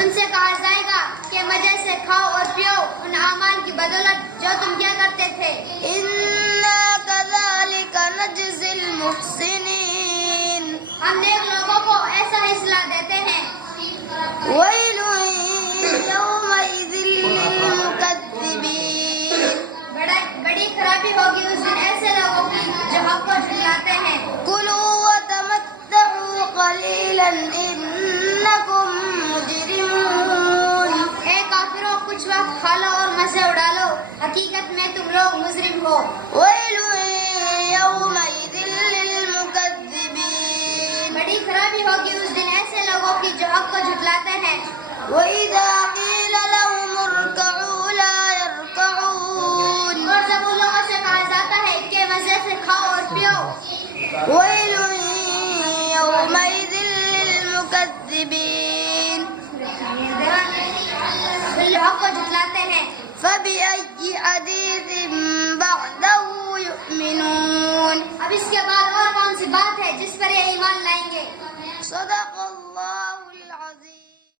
उनसे कहा जाएगा कि मजे से खाओ और पियो उन आमाल की बदौलत जो तुम क्या करते थे। इन्ना कज़ालिका नज्ज़िल मुहसिनीन, हम नेक लोगों को ऐसा ही सलाह देते हैं। वैलुन यौमइज़िल लिलमुकज़्ज़िबीन, बड़ी खराबी होगी उस दिन ऐसे लोगों की जो हक को झुठलाते हैं। कुलू वतमत्तऊ क़लीलन इन्नकुम मुजरिमून, ए काफिरों, कुछ वक्त खा लो और मजे उड़ा लो, हकीकत में तुम लोग मुजरिम हो। वैलुन यौमइज़िल लिलमुकज़्ज़िबीन, बड़ी खराबी होगी उस दिन ऐसे लोगों की जो हक को झुठलाते हैं। वइज़ा क़ील लहुम इरकऊ ला यरकऊन, और जब उन लोगों से कहा जाता है कि मजे से खाओ और पियो, वैलुन यौमइज़िल लिलमुकज़्ज़िबीन, जो हक को झुठलाते हैं। फबिअय्यि हदीसिन बअदहु युमिनून। अब इसके बाद और कौन सी बात है जिस पर ये ईमान लाएंगे। सदक़ल्लाहुल अज़ीम।